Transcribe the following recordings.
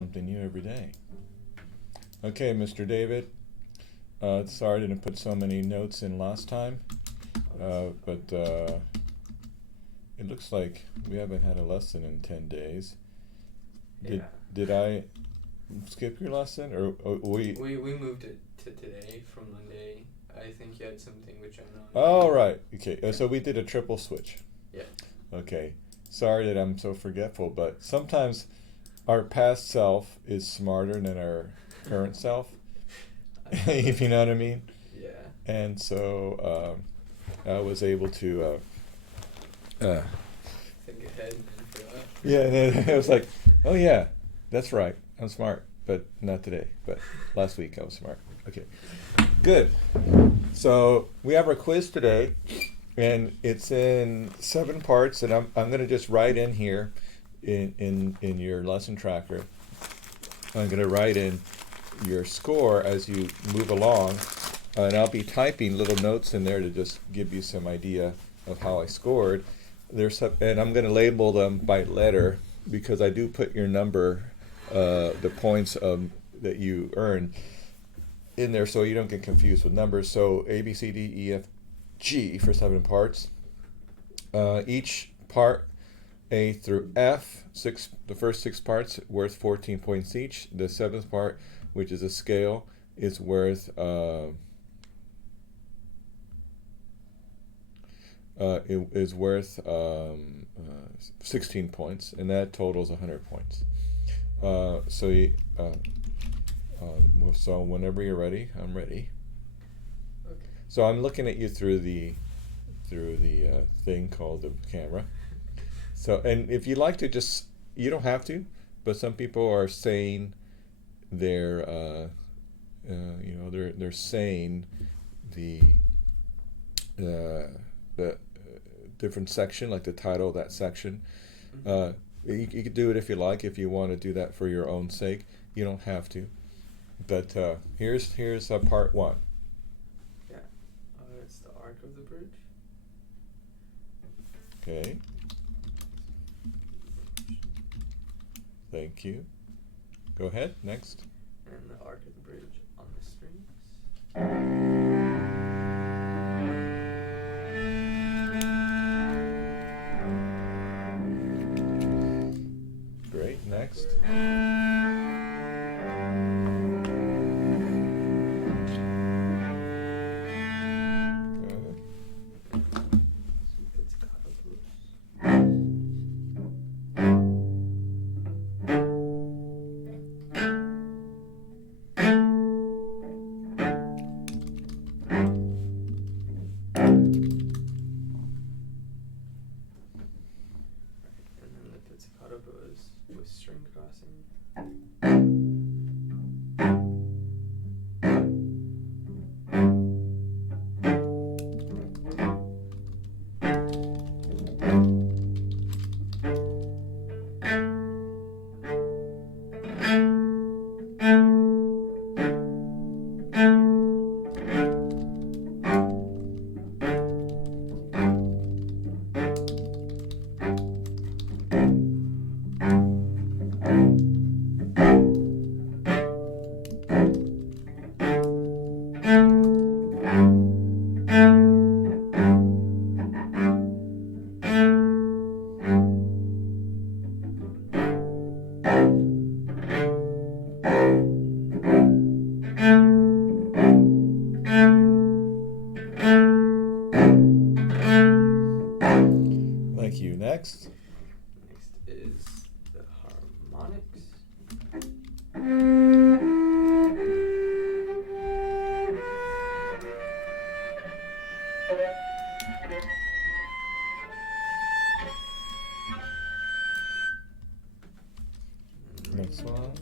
Something new every day. Okay, Mr. David. Sorry I didn't put so many notes in last time, but it looks like we haven't had a lesson in 10 days. Did, Yeah. did I skip your lesson, or we? We moved it to today from Monday. I think you had something which I'm not. Oh, right. Okay, so we did a triple switch. Yeah. Okay. Sorry that I'm so forgetful, but sometimes our past self is smarter than our current self, if you know what I mean. Yeah. And so I was able to. Think ahead and then for that. Yeah, and then I was like, oh yeah, that's right. I'm smart, but not today. But last week I was smart. Okay, good. So we have our quiz today, and it's in 7 parts, and I'm gonna just write in here, in your lesson tracker. I'm gonna write in your score as you move along, and I'll be typing little notes in there to just give you some idea of how I scored. And I'm going to label them by letter because I do put your number, the points that you earn in there, so you don't get confused with numbers. So A, B, C, D, E, F, G for 7 parts. Each part, A through F, the first 6 parts worth 14 points each. The 7th part, which is a scale, is worth it is worth 16 points, and that totals 100 points. So whenever you're ready, I'm ready. Okay. So I'm looking at you through the thing called the camera. So, and if you like to just, you don't have to, but some people are saying they're they're saying the different section, like the title of that section. You could do it if you like, if you want to do that for your own sake. You don't have to. But here's part 1. Yeah. It's the arc of the bridge. Okay. Thank you. Go ahead. Next. And the arc of the bridge on the strings. Great. Next. Some pizzicato blues. And then the pizzicato goes with string crossing. Thank you. Next. Next is the harmonics. Next one.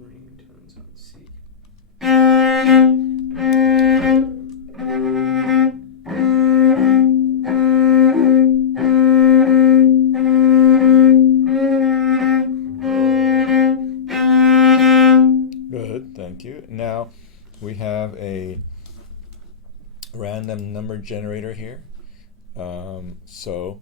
Ringtones on C. we have a random number generator here. So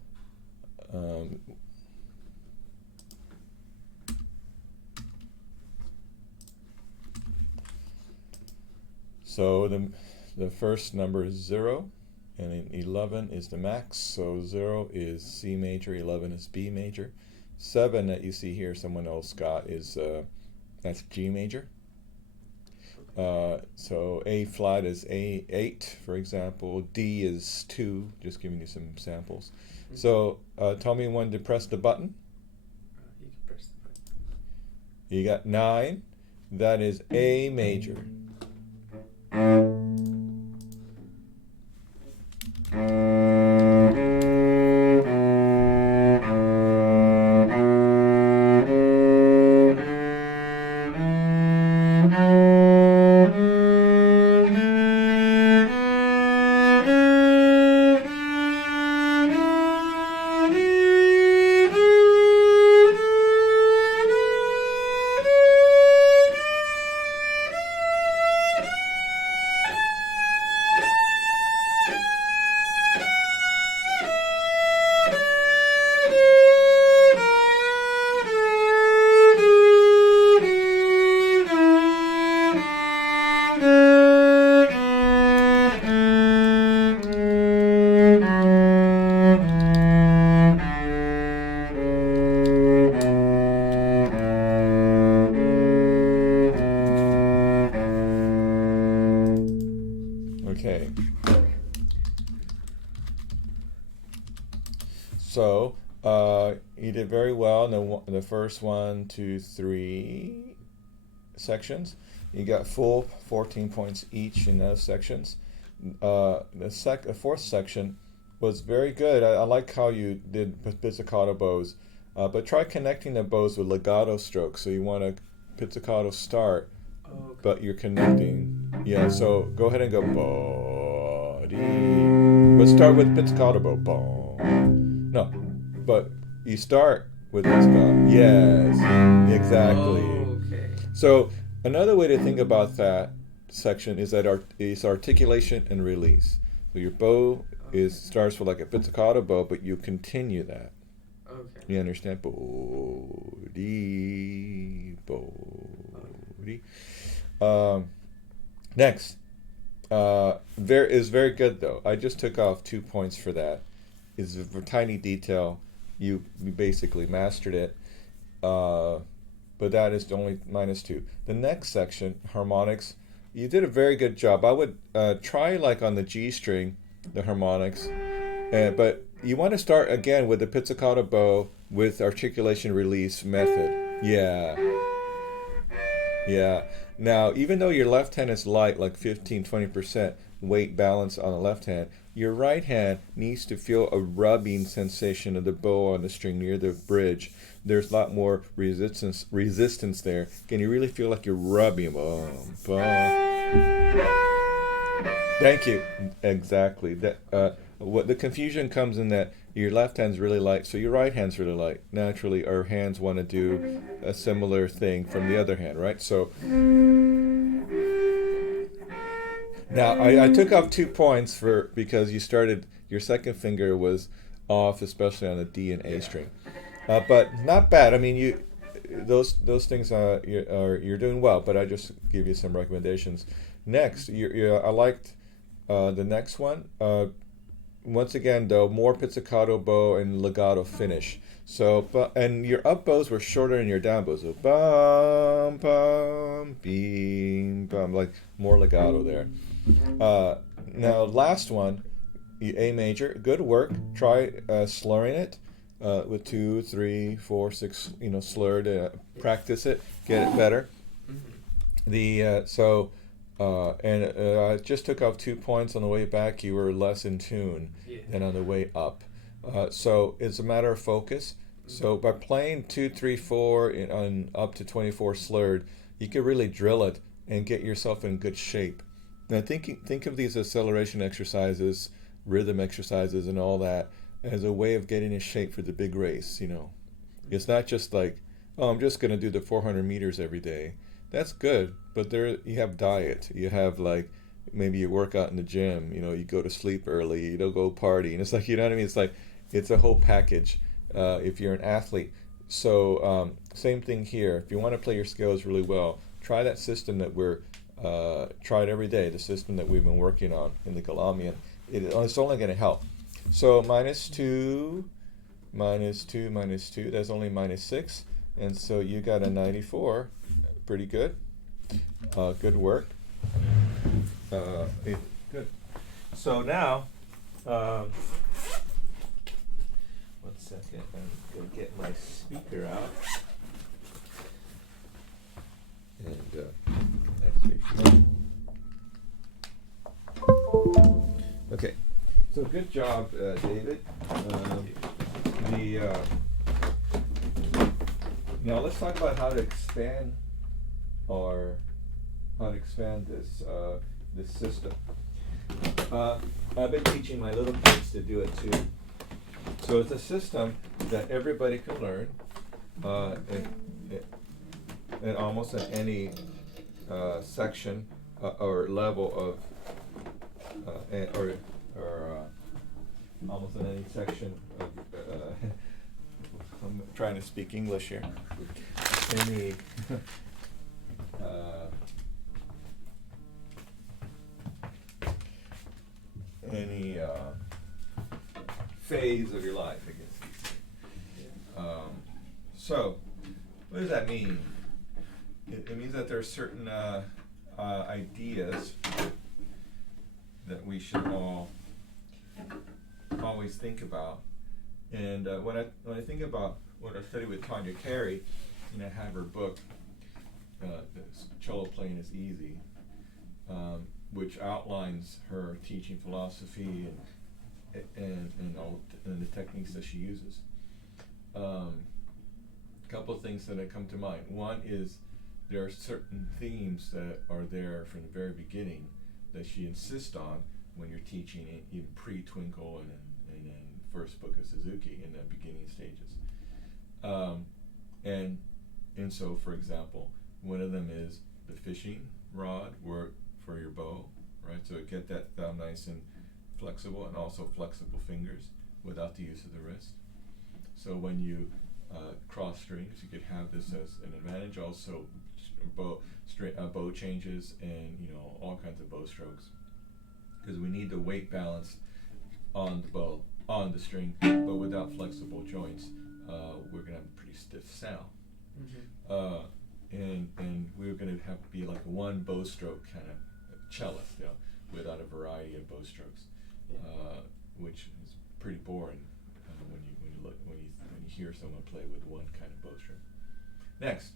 the first number is 0, and then 11 is the max. So 0 is C major, 11 is B major. 7 that you see here, someone else got, is that's G major. So A flat is A8, for example. D is 2, just giving you some samples. So tell me when to press the button. You can press the button. You got 9, that is A major. Okay. So you did very well in the first 1, 2, 3 sections. You got full 14 points each in those sections. The fourth section was very good. I like how you did pizzicato bows, but try connecting the bows with legato strokes. So you want a pizzicato start, Okay. but you're connecting. Yeah, so go ahead and go ba-dee. Let's start with pizzicato bow. Ba. No, but you start with pizzicato. Yes, exactly. Oh, okay. So another way to think about that section is that is articulation and release. So your bow starts with like a pizzicato bow, but you continue that. Okay. You understand? Bo dee, bo dee. Next, is very good though. I just took off 2 points for that. It's a tiny detail. You basically mastered it, but that is only -2. The next section, harmonics, you did a very good job. I would try like on the G string, the harmonics, but you want to start again with the pizzicato bow with articulation release method. Yeah. Yeah. Now, even though your left hand is light, like 15-20% weight balance on the left hand, your right hand needs to feel a rubbing sensation of the bow on the string near the bridge. There's a lot more resistance there. Can you really feel like you're rubbing? Boom, boom. Thank you. Exactly. What the confusion comes in that your left hand's really light, so your right hand's really light. Naturally, our hands want to do a similar thing from the other hand, right? So now I took off 2 points because you started, your second finger was off, especially on the D and A string, but not bad. I mean, those things you're doing well. But I just give you some recommendations. Next, I liked the next one. Once again, though, more pizzicato bow and legato finish. So, and your up bows were shorter than your down bows. So, bum, bum, beam, bum, like more legato there. Now, last one, A major. Good work. Try slurring it with 2, 3, 4, 6. Slurred. Practice it. Get it better. I just took off 2 points on the way back. You were less in tune than on the way up. So it's a matter of focus. So by playing 2, 3, 4 on up to 24 slurred, you can really drill it and get yourself in good shape. Now think of these acceleration exercises, rhythm exercises, and all that as a way of getting in shape for the big race. It's not just like, oh, I'm just going to do the 400 meters every day. That's good, but there you have diet. You have like maybe you work out in the gym. You go to sleep early. You don't go party, and it's like what I mean. It's like it's a whole package. If you're an athlete, so same thing here. If you want to play your scales really well, try that system that we're try it every day. The system that we've been working on in the Galamian. It's only going to help. So -2, -2, -2. That's only -6, and so you got a 94. Pretty good. Good work. Good. So now, 1 second. I'm going to get my speaker out. And actually, okay. So good job, David. Now let's talk about how to expand this system. I've been teaching my little kids to do it too. So it's a system that everybody can learn, and almost at any section or level of, or almost in any section of. I'm trying to speak English here. Any phase of your life, I guess. So, what does that mean? It means that there are certain ideas that we should all always think about. And when I think about what I studied with Tanya Carey, and I have her book, Cello Playing is Easy, which outlines her teaching philosophy and the techniques that she uses. A couple of things that come to mind. One is there are certain themes that are there from the very beginning that she insists on when you're teaching it, even pre-Twinkle and then first book of Suzuki in the beginning stages. And so, for example, one of them is the fishing rod work for your bow, right? So get that thumb nice and flexible, and also flexible fingers without the use of the wrist. So when you cross strings, you could have this as an advantage. Also, bow changes and all kinds of bow strokes, because we need the weight balance on the bow, on the string, but without flexible joints, we're gonna have a pretty stiff sound. Mm-hmm. And we're gonna have to be like a one bow stroke kind of cellist, without a variety of bow strokes, which is pretty boring when you hear someone play with one kind of bow stroke. Next,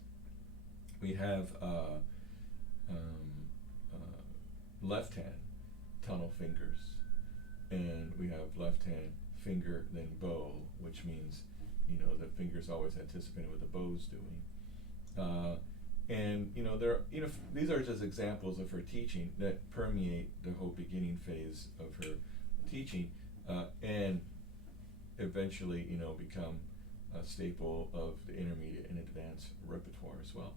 we have left hand tunnel fingers, and we have left hand finger then bow, which means the finger's always anticipating what the bow's doing. And these are just examples of her teaching that permeate the whole beginning phase of her teaching, and eventually become a staple of the intermediate and advanced repertoire as well.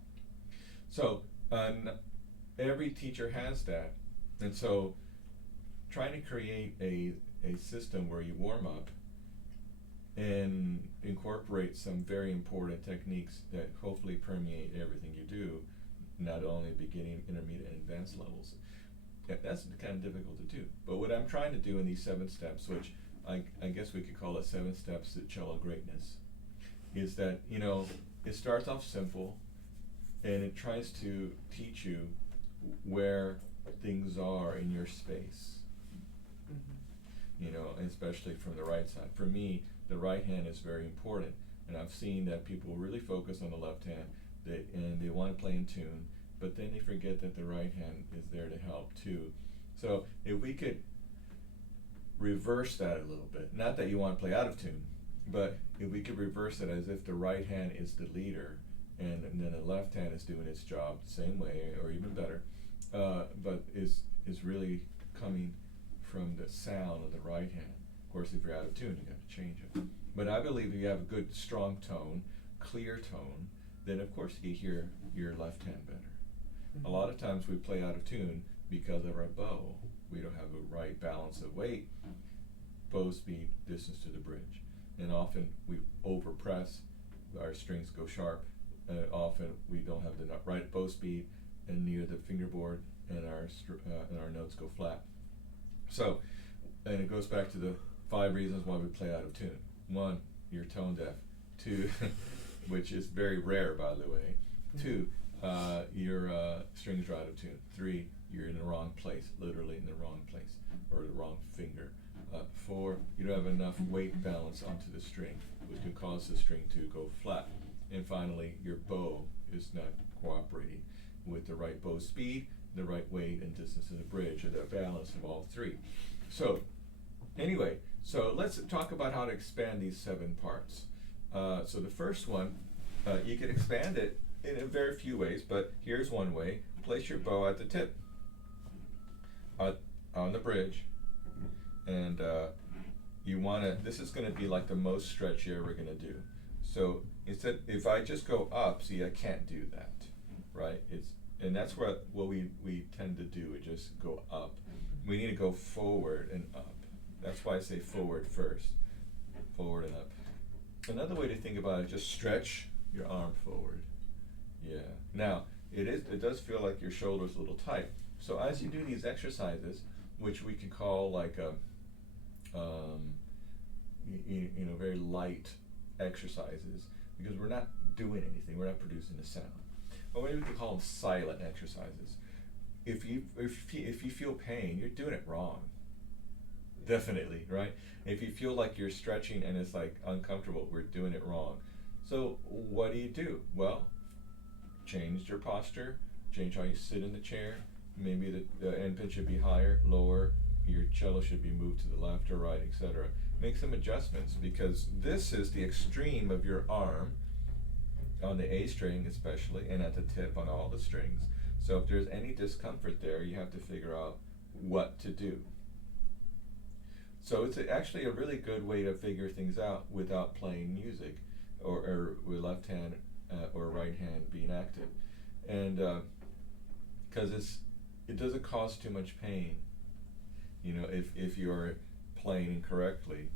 So every teacher has that, and so trying to create a system where you warm up and incorporate some very important techniques that hopefully permeate everything you do, not only beginning, intermediate, and advanced levels. That's kind of difficult to do. But what I'm trying to do in these 7 steps, which I guess we could call it 7 steps to cello greatness, is that it starts off simple, and it tries to teach you where things are in your space. Mm-hmm. Especially from the right side. For me, the right hand is very important, and I've seen that people really focus on the left hand, and they want to play in tune, but then they forget that the right hand is there to help too. So if we could reverse that a little bit, not that you want to play out of tune, but if we could reverse it as if the right hand is the leader, and then the left hand is doing its job the same way or even better, but is really coming from the sound of the right hand. Of course, if you're out of tune, you got to change it. But I believe if you have a good, strong tone, clear tone, then of course you hear your left hand better. A lot of times we play out of tune because of our bow. We don't have the right balance of weight, bow speed, distance to the bridge. And often we overpress, our strings go sharp, and often we don't have the right bow speed and near the fingerboard, and our notes go flat. So, and it goes back to the 5 reasons why we play out of tune. 1, you're tone deaf. 2, which is very rare, by the way. 2, your strings are out of tune. 3, you're in the wrong place, literally in the wrong place, or the wrong finger. 4, you don't have enough weight balance onto the string, which can cause the string to go flat. And finally, your bow is not cooperating with the right bow speed, the right weight and distance to the bridge, or the balance of all 3. So, anyway, so let's talk about how to expand these 7 parts. So the first one, you can expand it in a very few ways, but here's one way. Place your bow at the tip, on the bridge, and you want to, this is going to be like the most stretch you're ever going to do. So instead, if I just go up, see, I can't do that, right? And that's what we tend to do, is just go up. We need to go forward and up. That's why I say forward first, forward and up. Another way to think about it is just stretch your arm forward. Yeah. Now, it does feel like your shoulder's a little tight. So as you do these exercises, which we can call like very light exercises, because we're not doing anything, we're not producing a sound. Or maybe we could call them silent exercises. If you feel pain, you're doing it wrong. Definitely, right? If you feel like you're stretching and it's like uncomfortable, we're doing it wrong. So what do? Well, change your posture, change how you sit in the chair. Maybe the end pitch should be higher, lower, your cello should be moved to the left or right, etc. Make some adjustments, because this is the extreme of your arm, on the A string especially, and at the tip on all the strings. So if there's any discomfort there, you have to figure out what to do. So it's actually a really good way to figure things out without playing music, or with left hand or right hand being active. And because it doesn't cause too much pain, if you're playing incorrectly.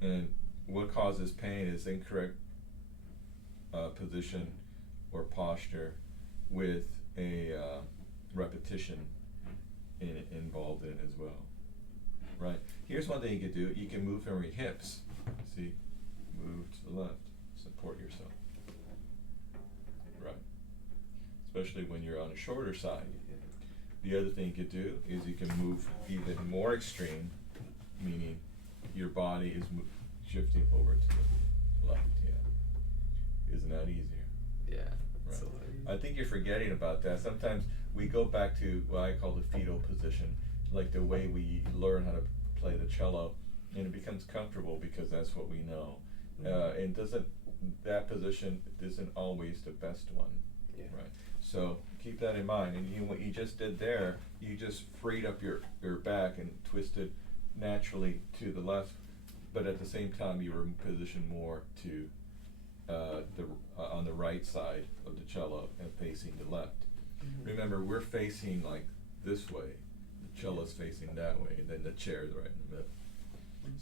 And what causes pain is incorrect position or posture with a repetition involved in it as well. Right. Here's one thing you could do. You can move from your hips. See? Move to the left. Support yourself. Right. Especially when you're on a shorter side. The other thing you could do is you can move even more extreme, meaning your body is shifting over to the left. Yeah. Isn't that easier? Yeah. Right. So I think you're forgetting about that. Sometimes we go back to what I call the fetal position, like the way we learn how to play the cello, and it becomes comfortable because that's what we know. And that position isn't always the best one. Yeah. Right. So keep that in mind. And what you just did there, you just freed up your back and twisted naturally to the left, but at the same time you were positioned more to on the right side of the cello and facing the left. Mm-hmm. Remember, we're facing like this way. The cello's facing that way, and then the chair is right in the middle.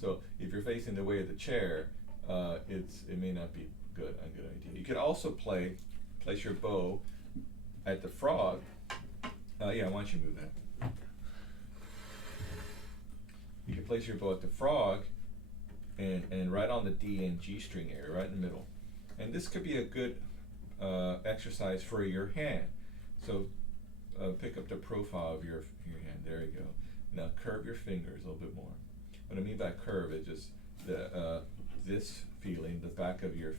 So if you're facing the way of the chair, it may not be a good idea. You could also place your bow at the frog. Yeah, why don't you move that? You can place your bow at the frog and right on the D and G string area, right in the middle. And this could be a good exercise for your hand. So pick up the profile of your hand. There you go. Now curve your fingers a little bit more. What I mean by curve is just this feeling, the back of your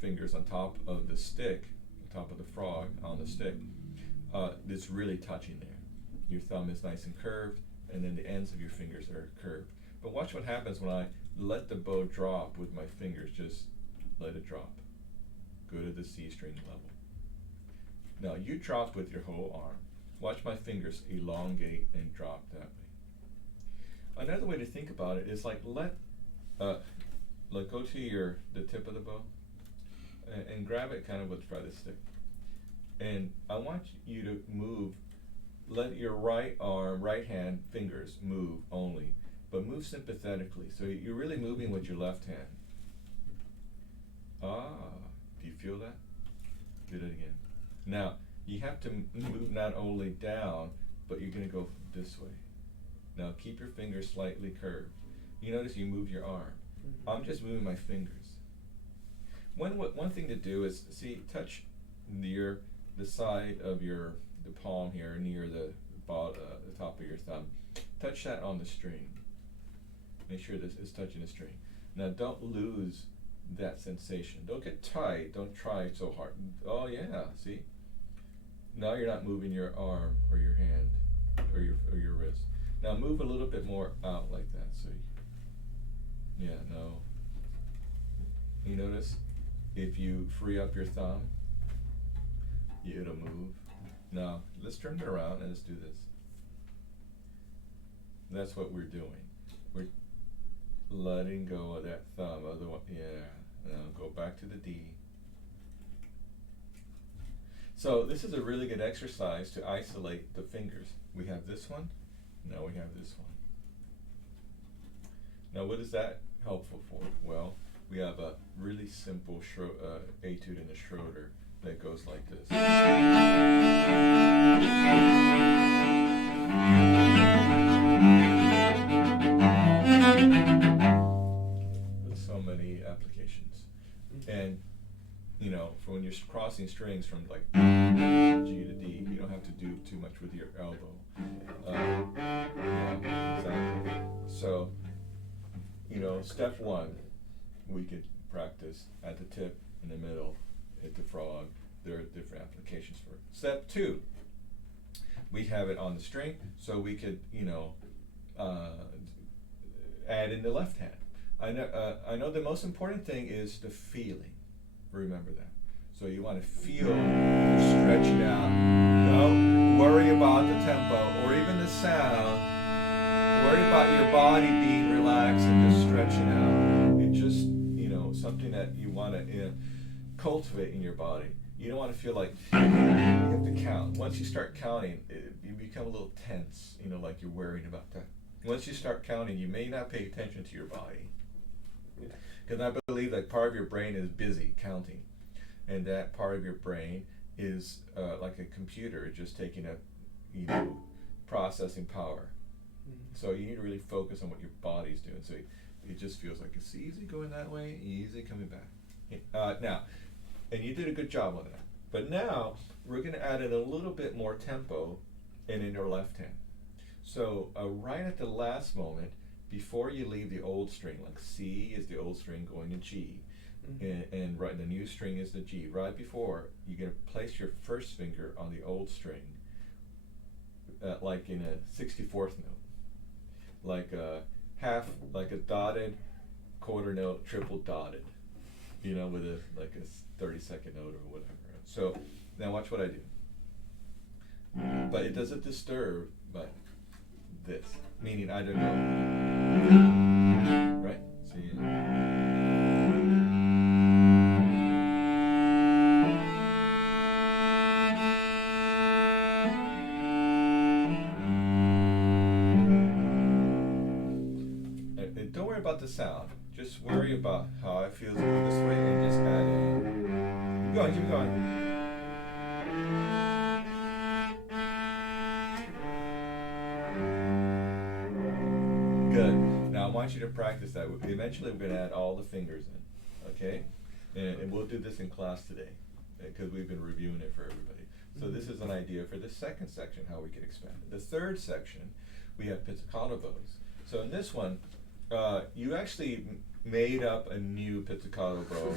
fingers on top of the stick, on top of the frog on the stick. It's really touching there. Your thumb is nice and curved, and then the ends of your fingers are curved. But watch what happens when I let the bow drop with my fingers. Just let it drop. Go to the C string level. Now you drop with your whole arm. Watch my fingers elongate and drop that way. Another way to think about it is like let go to the tip of the bow and grab it kind of with the front of the stick. And I want you to move, let your right arm, right hand fingers move only, but move sympathetically. So you're really moving with your left hand. Do you feel that? Do it again. Now, you have to move not only down, but you're going to go this way. Now, keep your fingers slightly curved. You notice you move your arm. I'm just moving my fingers. One thing to do is, touch near the side of the palm here, near the top of your thumb. Touch that on the string. Make sure this is touching the string. Now, don't lose that sensation. Don't get tight. Don't try so hard. Oh yeah, see? Now you're not moving your arm or your hand or your wrist. Now move a little bit more out like that. So no. You notice if you free up your thumb, it'll move. Now let's turn it around and let's do this. That's what we're doing. We're letting go of that thumb. Otherwise, now go back to the D. So this is a really good exercise to isolate the fingers. We have this one, now we have this one. Now what is that helpful for? Well, we have a really simple etude in the Schroeder that goes like this. With so many applications. And for when you're crossing strings from like G to D, you don't have to do too much with your elbow. Exactly. So, step one, we could practice at the tip, in the middle, at the frog. There are different applications for it. Step two, we have it on the string, so we could, add in the left hand. I know the most important thing is the feeling. Remember that. So you want to feel, stretch it out. Don't worry about the tempo or even the sound. Worry about your body being relaxed and just stretching out. It's just, something that you want to cultivate in your body. You don't want to feel like you have to count. Once you start counting, you become a little tense, like you're worried about that. Once you start counting, you may not pay attention to your body. Because I believe that part of your brain is busy counting, and that part of your brain is like a computer, just taking a processing power. So you need to really focus on what your body's doing. So it just feels like it's easy going that way, easy coming back. Now, and you did a good job on that. But now we're going to add in a little bit more tempo and in your left hand. So right at the last moment, before you leave the old string, like C is the old string going to G, and right, the new string is the G. Right before, you're going to place your first finger on the old string, like in a 64th note, like a dotted quarter note, triple dotted, with like a 30-second note or whatever. So now watch what I do. But it doesn't disturb, but this, meaning I don't know, right? See. And don't worry about the sound. Just worry about how it feels going this way, and just add in. Keep going, keep going. Good. Now I want you to practice that. Eventually we're going to add all the fingers in, okay? And we'll do this in class today because we've been reviewing it for everybody. So this is an idea for the second section, how we can expand it. The third section, we have pizzicato bows. So in this one, you actually made up a new pizzicato bow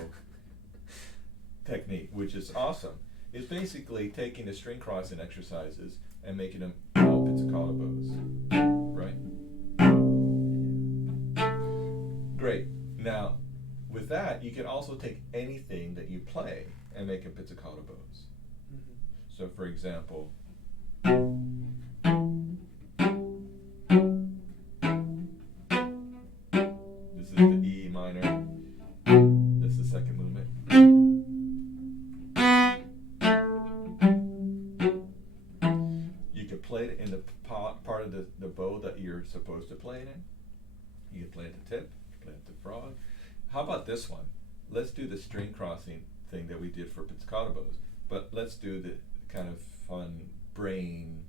technique, which is awesome. It's basically taking the string crossing exercises and making them all pizzicato bows, right? Great. Now, with that, you can also take anything that you play and make them pizzicato bows. So, for example, this is the E minor. That's the second movement. you're supposed to play it in. You can play at the tip, you can play at the frog. How about this one? Let's do the string crossing thing that we did for pizzicato bows, but let's do the kind of fun brain,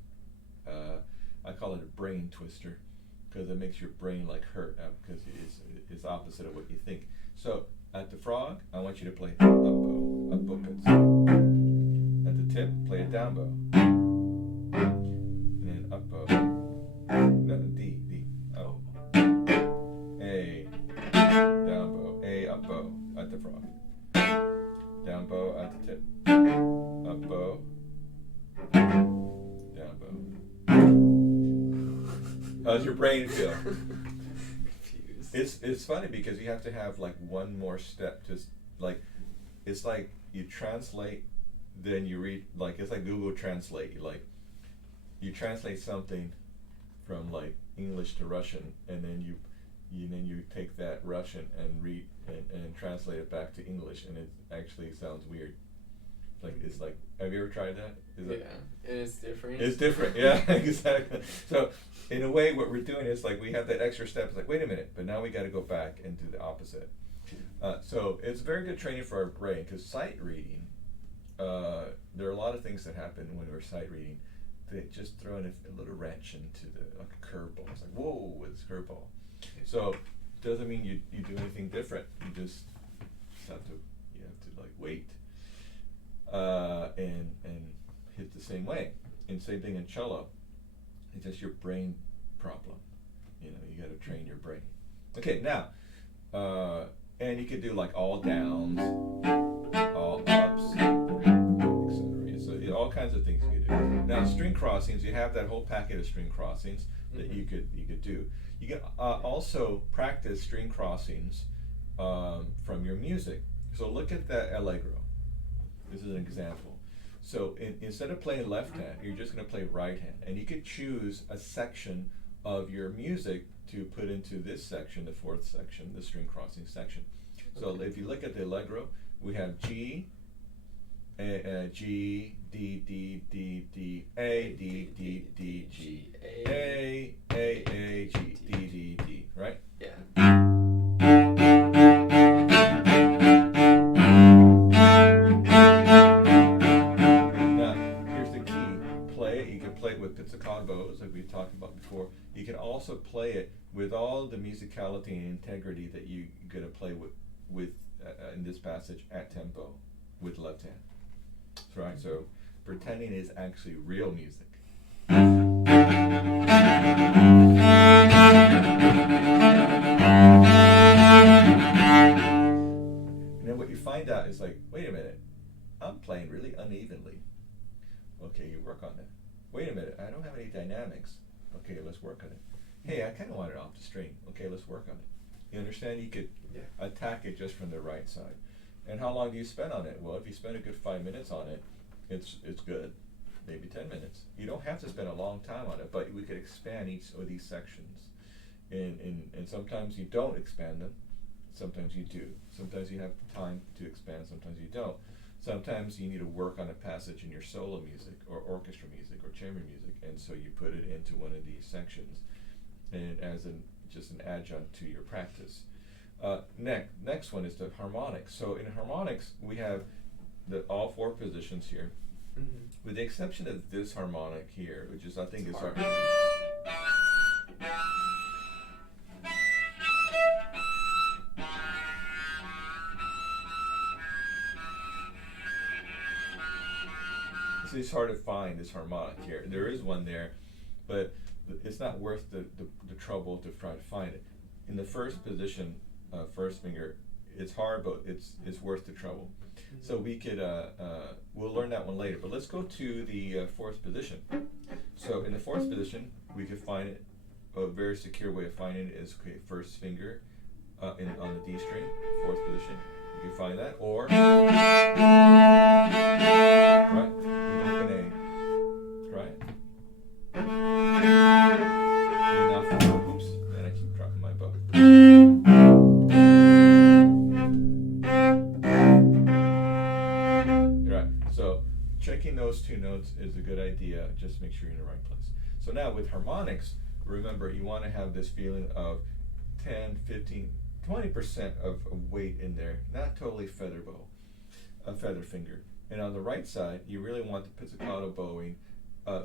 I call it a brain twister, because it makes your brain like hurt, because it's opposite of what you think. So at the frog, I want you to play up bow cuts. At the tip, play a down bow. And then up bow. No, D, oh. A, down bow. A, up bow at the frog. Down bow at the tip. Up bow. Down bow. How's your brain feel? It's funny because you have to have like one more step to like, it's like you translate, then you read, like it's like Google Translate. You translate something from like English to Russian, and then you take that Russian and read and translate it back to English, and it actually sounds weird. It's like, have you ever tried that? And it's different. It's different, yeah, exactly. So in a way, what we're doing is like we have that extra step. It's like, wait a minute, but now we got to go back and do the opposite. So it's very good training for our brain, because sight reading, there are a lot of things that happen when we're sight reading. They just throw in a little wrench into like a curveball. It's like, whoa, it's a curveball. So doesn't mean you do anything different. You just have to like wait and hit the same way. And same thing in cello. It's just your brain problem. You got to train your brain. Okay, now, and you could do like all downs, all ups, etc. So all kinds of things you could do. Now, string crossings, you have that whole packet of string crossings that you could do. You can also practice string crossings from your music. So look at that allegro. This is an example. So instead of playing left hand, you're just going to play right hand. And you could choose a section of your music to put into this section, the fourth section, the string crossing section. So if you look at the allegro, we have G, G, D, D, D, D, A, D, D, D, G, A, G, D, D, D, right? Yeah. With pizzicato bows, like we talked about before. You can also play it with all the musicality and integrity that you're going to play with in this passage at tempo with left hand. That's right. So pretending is actually real music. And then what you find out is like, wait a minute, I'm playing really unevenly. Okay, you work on that. Wait a minute, I don't have any dynamics. Okay, let's work on it. Hey, I kind of want it off the string. Okay, let's work on it. You understand? You could attack it just from the right side. And how long do you spend on it? Well, if you spend a good 5 minutes on it, it's good. Maybe 10 minutes. You don't have to spend a long time on it, but we could expand each of these sections. And sometimes you don't expand them. Sometimes you do. Sometimes you have time to expand, sometimes you don't. Sometimes you need to work on a passage in your solo music or orchestra music or chamber music, and so you put it into one of these sections, and as just an adjunct to your practice. Next one is the harmonics. So in harmonics, we have all four positions here, with the exception of this harmonic here, which is I think is our. It's hard to find this harmonic here. There is one there, but it's not worth the trouble to try to find it. In the first position, first finger, it's hard, but it's worth the trouble. So we could we'll learn that one later. But let's go to the fourth position. So in the fourth position, we could find it. A very secure way of finding it is first finger on the D string, fourth position. You can find that, or right. Right. Oops, and I keep dropping my bow. Right. So checking those two notes is a good idea. Just make sure you're in the right place. So now with harmonics, remember, you want to have this feeling of 10, 15, 20% of weight in there, not totally feather bow, a feather finger. And on the right side, you really want the pizzicato bowing,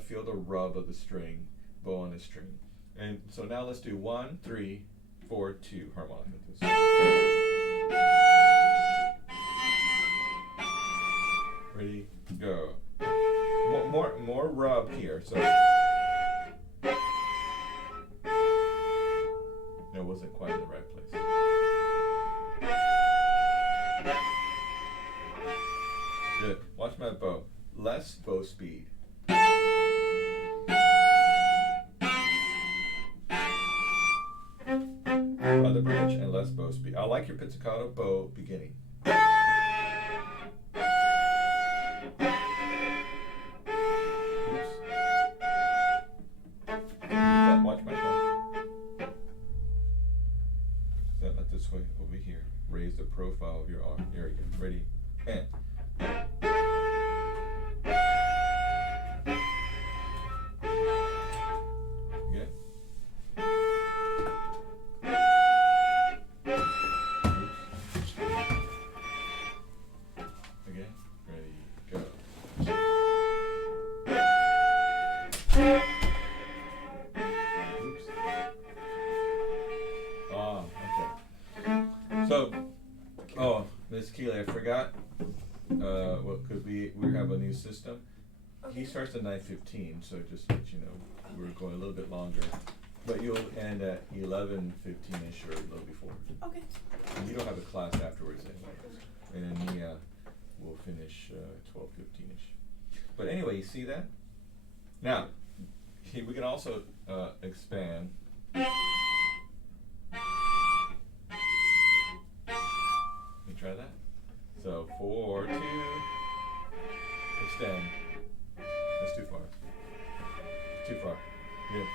feel the rub of the string, bow on the string. And so now let's do 1, 3, 4, 2 harmonic with this. Ready, go. More rub here. So no, it wasn't quite in the right place. Good. Watch my bow. Less bow speed. Other branch and less bow speed. I like your pizzicato bow beginning. Watch my thumb. Step it this way over here. Raise the profile of your arm. There you go. Ready? And. Good. Oops. Again. Ready? Go. So, Miss Keeley, I forgot, because we have a new system. Okay. He starts at 9:15, so just to let you know, we're going a little bit longer. But you'll end at 11:15-ish or a little before. Okay. And you don't have a class afterwards anyway. And then Nia will finish 12:15-ish. But anyway, you see that? Now, we can also expand. Try that. So 4, 2, extend. That's too far. Too far. Good.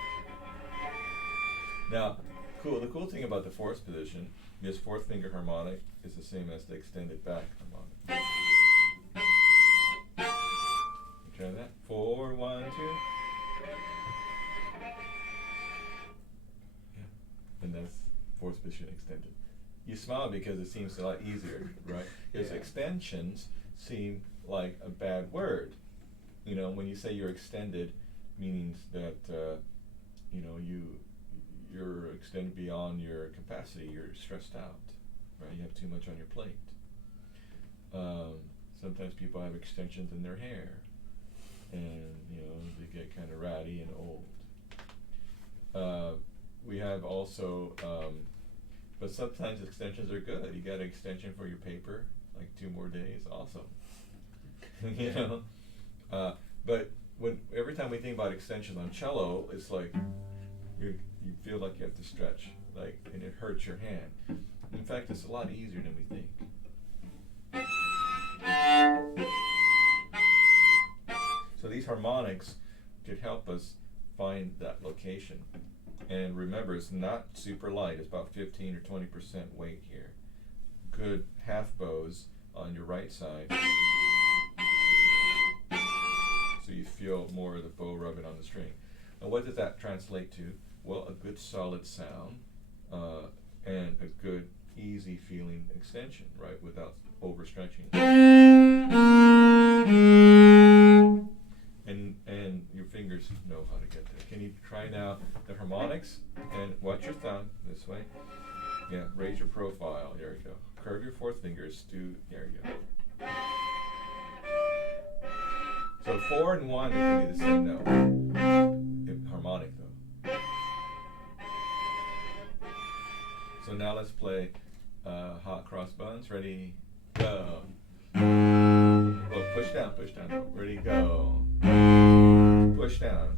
Now, the cool thing about the fourth position is fourth finger harmonic is the same as the extended back harmonic. Try that. 4, 1, 2. Yeah. And that's fourth position extended. You smile because it seems a lot easier, right? Because extensions seem like a bad word. You know, when you say you're extended, means that you're extended beyond your capacity. You're stressed out, right? You have too much on your plate. Sometimes people have extensions in their hair, and they get kind of ratty and old. We have also. But sometimes extensions are good. You got an extension for your paper, like 2 more days, awesome. But every time we think about extensions on cello, it's like you feel like you have to stretch, and it hurts your hand. In fact, it's a lot easier than we think. So these harmonics could help us find that location. And remember, it's not super light. It's about 15 or 20% weight here. Good half bows on your right side. So you feel more of the bow rubbing on the string. And what does that translate to? Well, a good solid sound and a good easy feeling extension, right? Without overstretching. And your fingers know how to get there. Can you try now the harmonics? And watch your thumb this way. Yeah, raise your profile. There we go. Curve your fourth fingers. There you go. So 4 and 1 they can be the same note. Harmonic though. So now let's play hot cross buns. Ready, go. Oh, push down. Ready, go. Push down.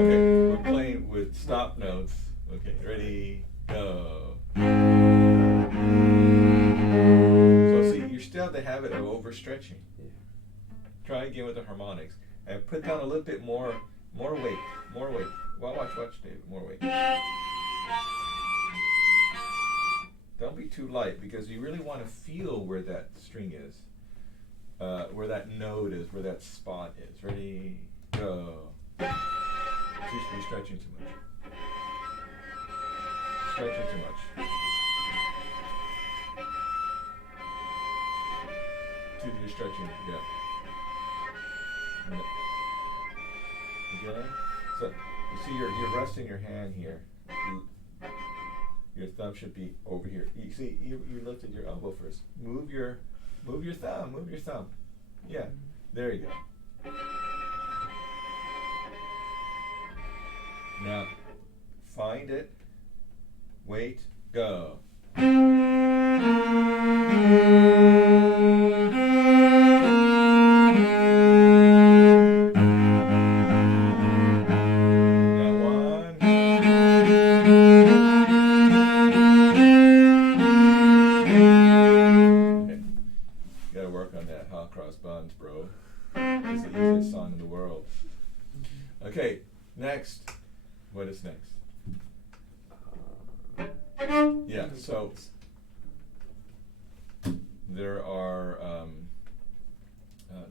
Okay, we're playing with stop notes. Okay, ready, go. So see, you still have the habit of overstretching. Yeah. Try again with the harmonics. And put down a little bit more weight. Well, watch, David, more weight. Don't be too light, because you really want to feel where that string is. Where that note is, where that spot is. Ready, go. You're stretching too much. Stretching too much. You're stretching, yeah. Again. So you see, you're resting your hand here. Your thumb should be over here. You see, you lifted your elbow first. Move your thumb. Move your thumb. Yeah. There you go. Now, find it. Wait. Go. Buns, bro. It's the easiest song in the world. Okay, next. What is next? Yeah, so there are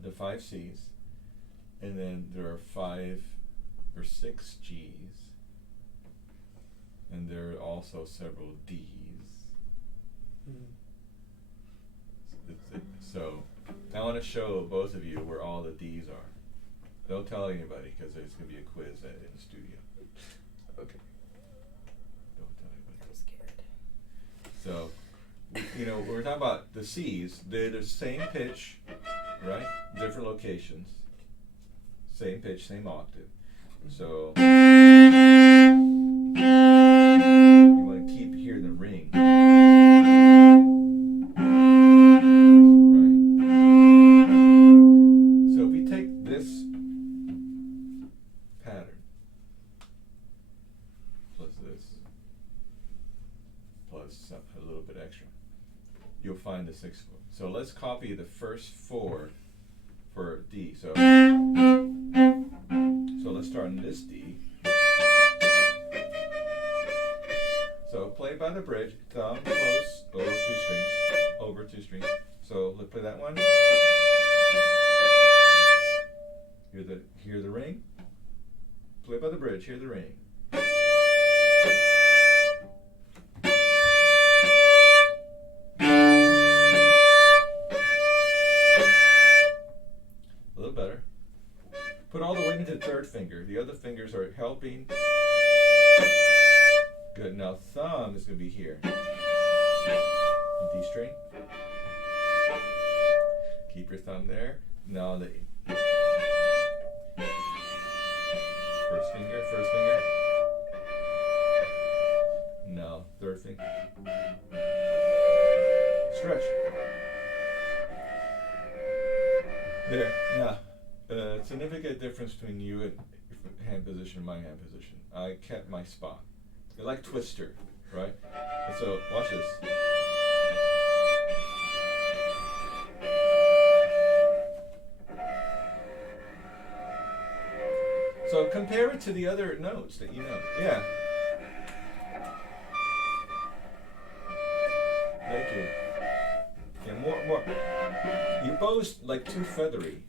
the 5 C's, and then there are 5 or 6 G's, and there are also several D's. So I want to show both of you where all the D's are. Don't tell anybody, because there's going to be a quiz in the studio. Okay. Don't tell anybody. I'm scared. So, we're talking about the C's. They're the same pitch, right? Different locations. Same pitch, same octave. So, you want to keep hearing the ring. A little bit extra, you'll find the 6th one. So let's copy the first 4 for D. So let's start on this D. So play by the bridge, thumb close, over 2 strings. So let's play that one. Hear the ring. Play by the bridge, hear the ring. Put all the weight into the 3rd finger. The other fingers are helping. Good. Now thumb is going to be here. D string. Keep your thumb there. Now the first finger. Now 3rd finger. Stretch. There. Now. Significant difference between you and your hand position and my hand position. I kept my spot. You're like Twister, right? And so watch this. So compare it to the other notes that you know. Yeah. Thank you. Yeah, more. Your bow's like too feathery.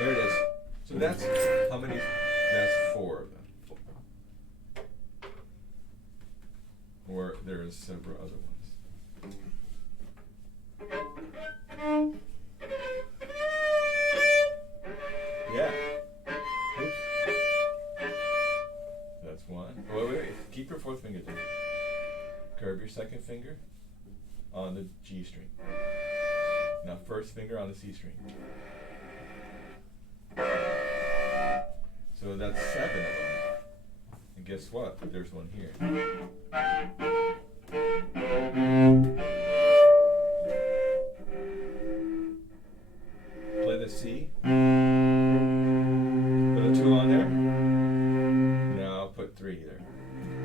There it is. So that's how many? That's 4 of them. Or there's several other ones. Yeah. Oops. That's 1. Wait. Keep your 4th finger there. Curve your 2nd finger on the G string. Now 1st finger on the C string. So that's 7 of them. And guess what? There's one here. Play the C. Put a 2 on there. Now put 3 there.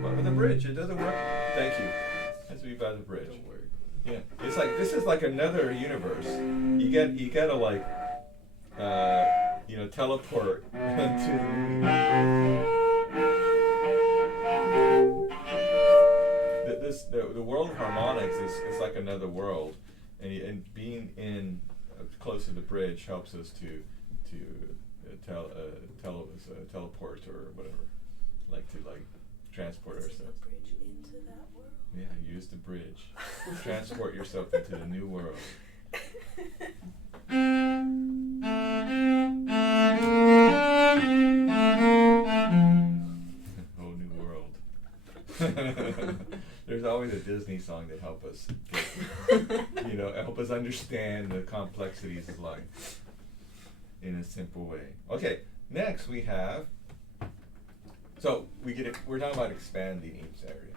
But with the bridge, it doesn't work. Thank you. Has to be by the bridge. Don't work. Yeah. It's like, this is like another universe. You gotta like teleport to the movie. The world of harmonics is like another world, and being in close to the bridge helps us to teleport or whatever, like to like transport ourselves. Bridge into that world. Yeah, use the bridge. Transport yourself into the new world. Whole new world. There's always a Disney song that help us help us understand the complexities of life in a simple way. Okay, next we have, we're talking about expanding each area.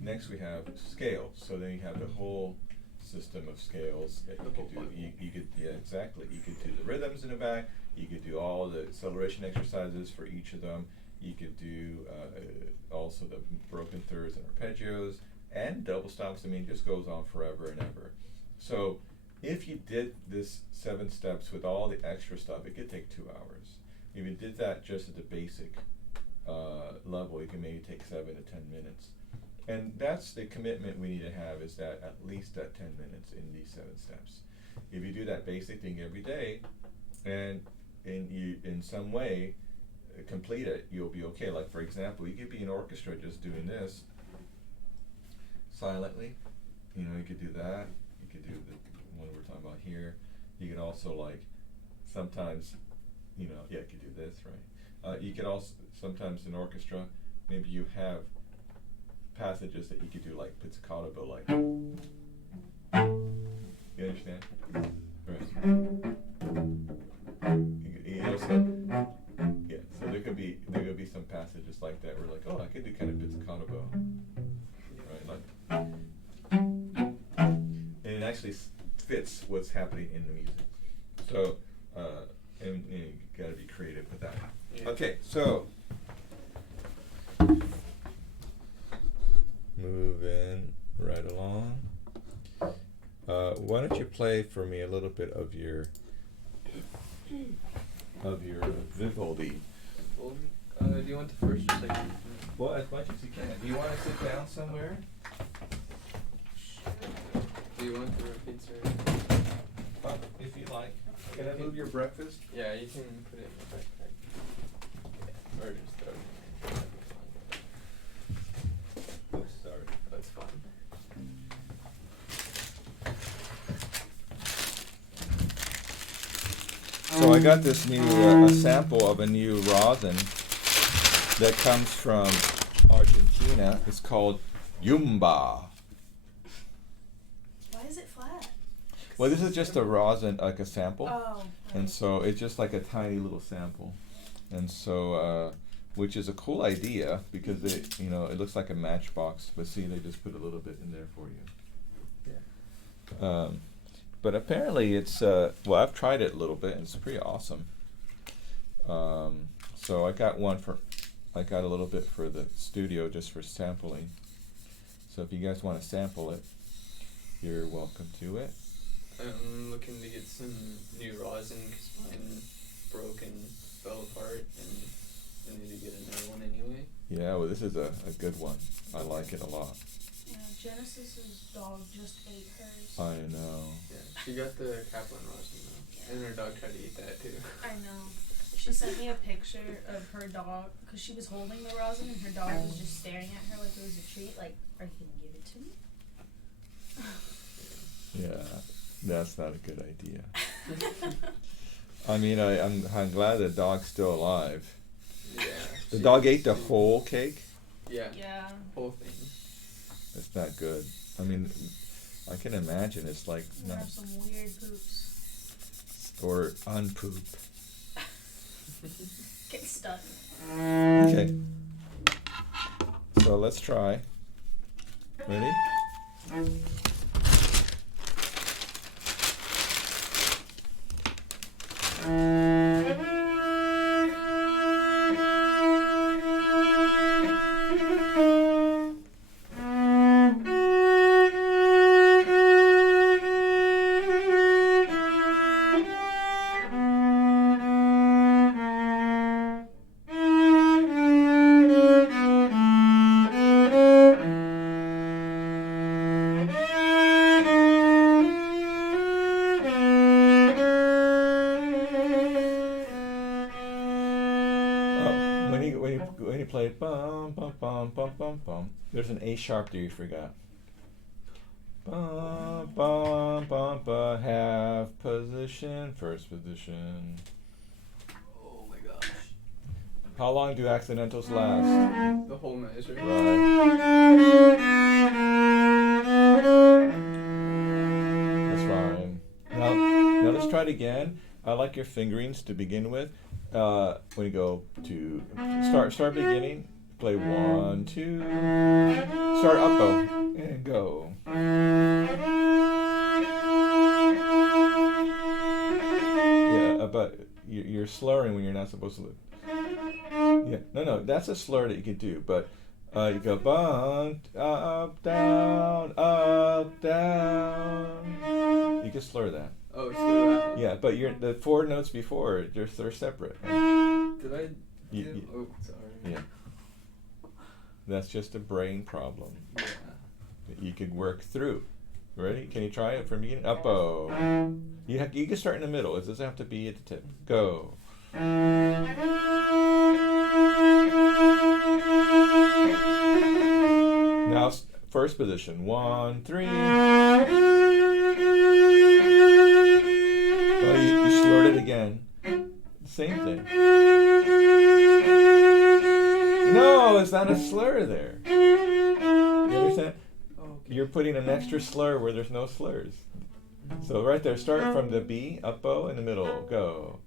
Next we have scales. So then you have the whole system of scales that you could do. You could, yeah, exactly. You could do the rhythms in the back. You could do all the acceleration exercises for each of them. You could do also the broken thirds and arpeggios and double stops. I mean, it just goes on forever and ever. So if you did this 7 steps with all the extra stuff, it could take 2 hours. If you did that just at the basic level, it can maybe take 7 to 10 minutes. And that's the commitment we need to have, is that at least that 10 minutes in these 7 steps. If you do that basic thing every day, and you in some way complete it, you'll be okay. Like for example, you could be an orchestra just doing this silently. You could do that. You could do the one we're talking about here. You could also like sometimes, you could do this, right? You could also sometimes in orchestra, maybe you have passages that you could do like pizzicato, but like, you understand? Right. So there could be some passages like that where like, oh, I could do kind of pizzicato bow, right? Like, and it actually fits what's happening in the music. So, and you got to be creative with that. Yeah. Okay, so moving right along. Why don't you play for me a little bit of your Vivaldi? Do you want the first or second? Well, as much as you can. Do you want to sit down somewhere? Do you want the repeats or? If you like. Can I move your breakfast? Yeah, you can put it in the backpack. Yeah. Or just throw it in there. That'd be fine. Oh, sorry. That's fine. So I got this new a sample of a new rosin that comes from Argentina. It's called Yumba. Why is it flat? Well, this is just a rosin, like a sample. Oh. And so it's just like a tiny little sample. And so, which is a cool idea because it looks like a matchbox, but see, they just put a little bit in there for you. Yeah. But apparently it's, I've tried it a little bit and it's pretty awesome. So I got a little bit for the studio just for sampling. So if you guys want to sample it, you're welcome to it. I'm looking to get some new rosin because mine broke and fell apart, and I need to get another one anyway. Yeah, well, this is a good one. I like it a lot. Yeah, Genesis's dog just ate hers. I know. Yeah, she got the Kaplan rosin though, and her dog tried to eat that too. I know. She sent me a picture of her dog because she was holding the rosin and her dog was just staring at her like it was a treat. Like, are you gonna give it to me? Yeah, that's not a good idea. I mean, I'm glad the dog's still alive. Yeah. The dog ate the whole cake? Yeah. Yeah. Whole thing. That's not good. I mean, I can imagine it's like You have some weird poops. or unpoop. Get stuck. Okay. So let's try. Ready? you play bum bum bum bum bum bum. There's an A sharp there you forgot. Bum bum bum bum. Half position, first position. Oh my gosh. How long do accidentals last? The whole measure. Right. That's fine. Now let's try it again. I like your fingerings to begin with. When you go to start beginning, play 1, 2, start up bow, and go. Yeah, but you're slurring when you're not supposed to. Yeah, no, that's a slur that you can do, but you go bum, up, down, up, down. You can slur that. Oh, so that one? Yeah, but the 4 notes before they're separate. Right? Did I do? Oh, sorry. Yeah. That's just a brain problem Yeah. that you could work through. Ready? Can you try it from beginning? Up bow. You can start in the middle. It doesn't have to be at the tip. Go. Now first position. 1, 3. Oh, you slurred it again. Same thing. No, it's not a slur there. You understand? Okay. You're putting an extra slur where there's no slurs. So right there, start from the B, up bow, in the middle. Go.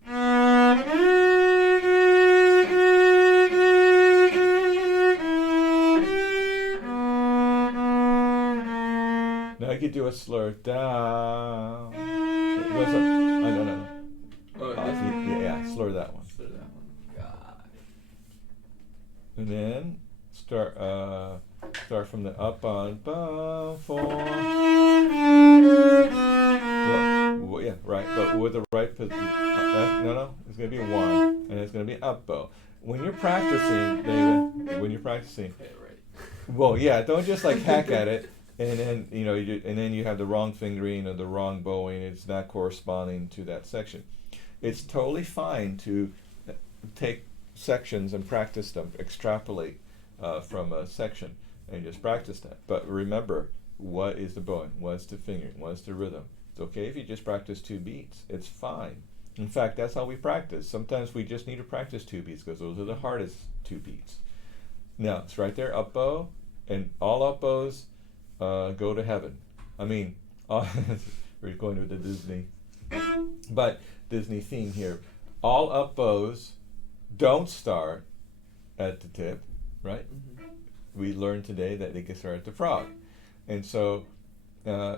Now you could do a slur down. It goes up. Oh, no. Oh, Yeah, slur that one. So that one. God. And then start from the up on bow 4. Well, yeah, right. But with the right position. No, it's gonna be 1, and it's gonna be up bow. When you're practicing, David. Okay, right. Well, yeah, don't just like hack at it, and then and then you have the wrong fingering or the wrong bowing. It's not corresponding to that section. It's totally fine to take sections and practice them, extrapolate from a section, and just practice that. But remember, what is the bowing? What's the fingering? What's the rhythm? It's okay if you just practice 2 beats. It's fine. In fact, that's how we practice. Sometimes we just need to practice 2 beats because those are the hardest 2 beats. Now, it's right there, up bow, and all up bows go to heaven. I mean, we're going with the Disney, but Disney theme here. All up bows don't start at the tip, right? Mm-hmm. We learned today that they can start at the frog. And so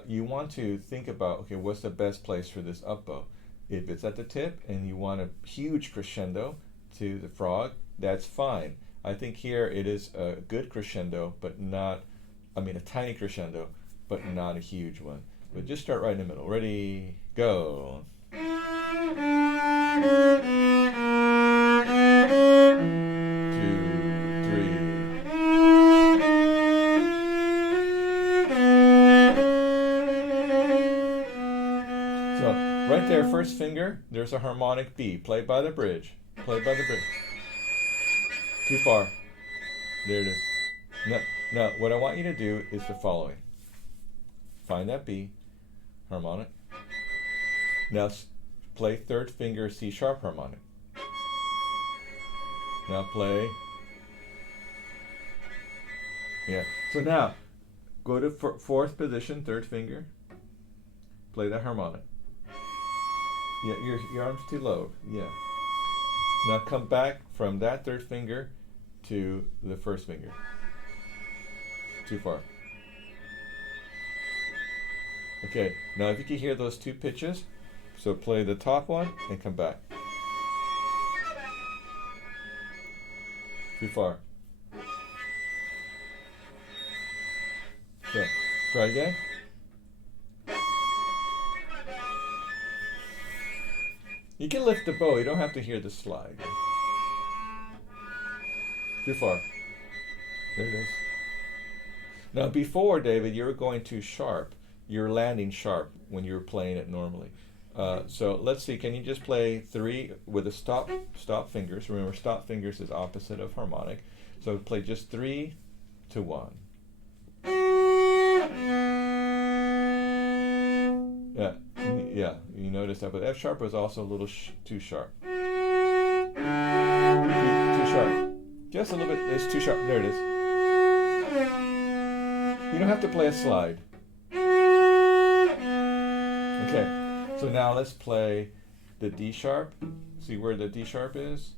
you want to think about, okay, what's the best place for this up bow? If it's at the tip and you want a huge crescendo to the frog, that's fine. I think here it is a good crescendo, but not, a tiny crescendo, but not a huge one. But just start right in the middle. Ready, go. 2, 3. So right there, first finger, there's a harmonic B. Play by the bridge. Play by the bridge. Too far. There it is. Now, what I want you to do is the following. Find that B, harmonic. Now play third finger C sharp harmonic. Now play. Yeah. So now, go to fourth position, third finger. Play that harmonic. Yeah, your arm's too low. Yeah. Now come back from that third finger to the first finger. Too far. Okay, now if you can hear those 2 pitches, so play the top one and come back. Too far. So, try again. You can lift the bow, you don't have to hear the slide. Too far. There it is. Now before, David, you were going too sharp. You're landing sharp when you were playing it normally. So let's see, can you just play 3 with the stop fingers? Remember, stop fingers is opposite of harmonic. So play just 3 to 1. Yeah, yeah. You notice that, but F sharp was also a little too sharp. Too sharp. Just a little bit. It's too sharp. There it is. You don't have to play a slide. Okay. So now let's play the D sharp. See where the D sharp is?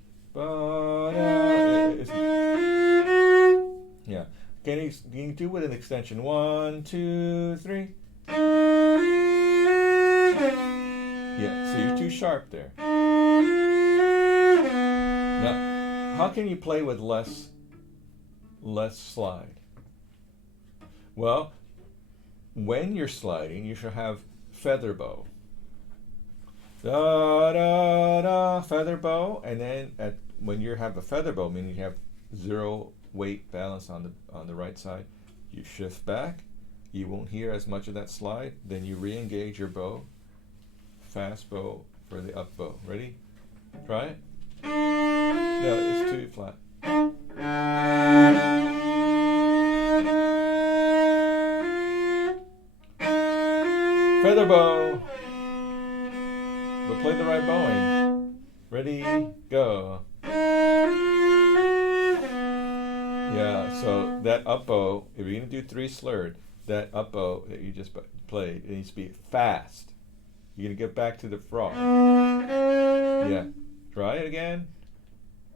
Yeah. Can you do with an extension? 1, 2, 3. Yeah. So you're too sharp there. Now, how can you play with less slide? Well, when you're sliding, you should have feather bow. Da da da, feather bow, and then when you have a feather bow, meaning you have 0 weight balance on the right side, you shift back. You won't hear as much of that slide. Then you re-engage your bow. Fast bow for the up bow. Ready? Try it. No, it's too flat. Feather bow. But play the right bowing. Ready, go. Yeah, so that up bow, if you're going to do 3 slurred, that up bow that you just played, it needs to be fast. You're going to get back to the frog. Yeah. Try it again.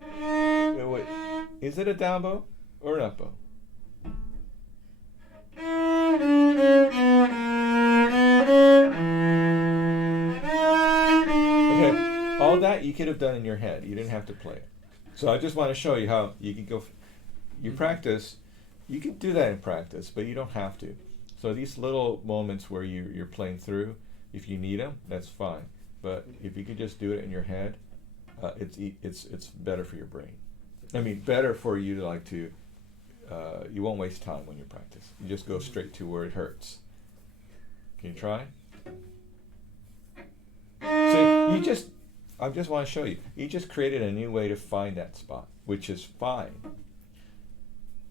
Wait. Is it a down bow or an up bow? Okay. All that you could have done in your head. You didn't have to play it. So I just want to show you how you can go. You practice. You can do that in practice, but you don't have to. So these little moments where you're playing through, if you need them, that's fine. But if you could just do it in your head, it's better for your brain. I mean, better for you to you won't waste time when you practice. You just go straight to where it hurts. Can you try? See, I just want to show you. You just created a new way to find that spot, which is fine.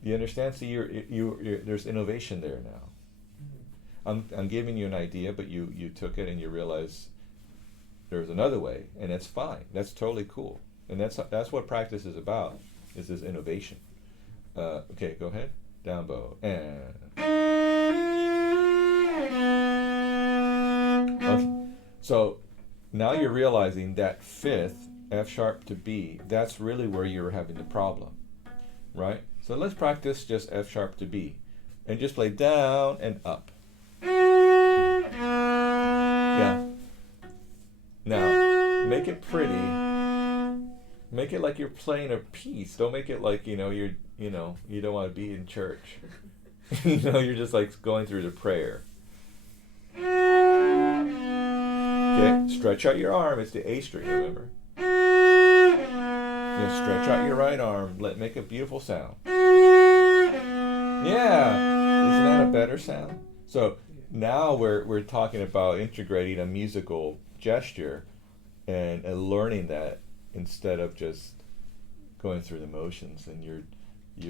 You understand? See, there's innovation there now. I'm giving you an idea, but you took it and you realize there's another way, and that's fine. That's totally cool, and that's what practice is about. Is this innovation? Okay, go ahead. Down bow and. Okay. So now you're realizing that 5th F sharp to B. That's really where you're having the problem, right? So let's practice just F sharp to B, and just play down and up. Yeah. Now, make it pretty. Make it like you're playing a piece. Don't make it like you don't want to be in church. You're just like going through the prayer. Okay, stretch out your arm. It's the A string, remember? Yeah, stretch out your right arm. Make a beautiful sound. Yeah, isn't that a better sound? So now we're talking about integrating a musical gesture and learning that instead of just going through the motions, and you're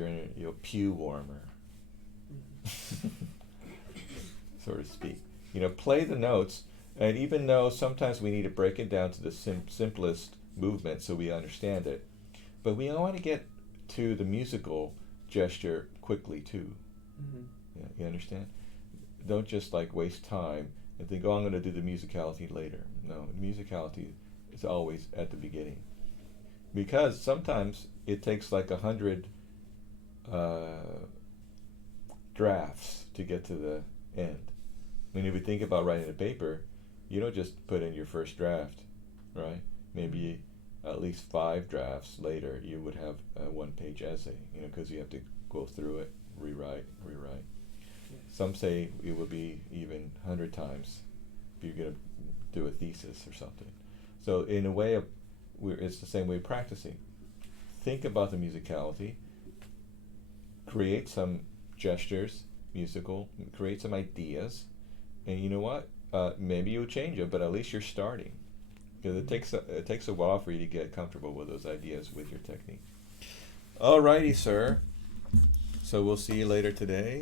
a pew warmer, so to speak. Play the notes, and even though sometimes we need to break it down to the simplest movement so we understand it, but we want to get to the musical gesture quickly too. Yeah, you understand? Don't just waste time and think, I'm going to do the musicality later. No, musicality is always at the beginning, because sometimes it takes 100 drafts to get to the end. I mean, if you think about writing a paper, you don't just put in your first draft, right? Maybe at least 5 drafts later you would have a 1-page essay, because you have to go through it, rewrite. Some say it would be even 100 times if you're going to do a thesis or something. So in a way, it's the same way of practicing. Think about the musicality, create some gestures, musical, create some ideas, and you know what? Maybe you'll change it, but at least you're starting. Because it takes a while for you to get comfortable with those ideas with your technique. Alrighty, sir. So we'll see you later today.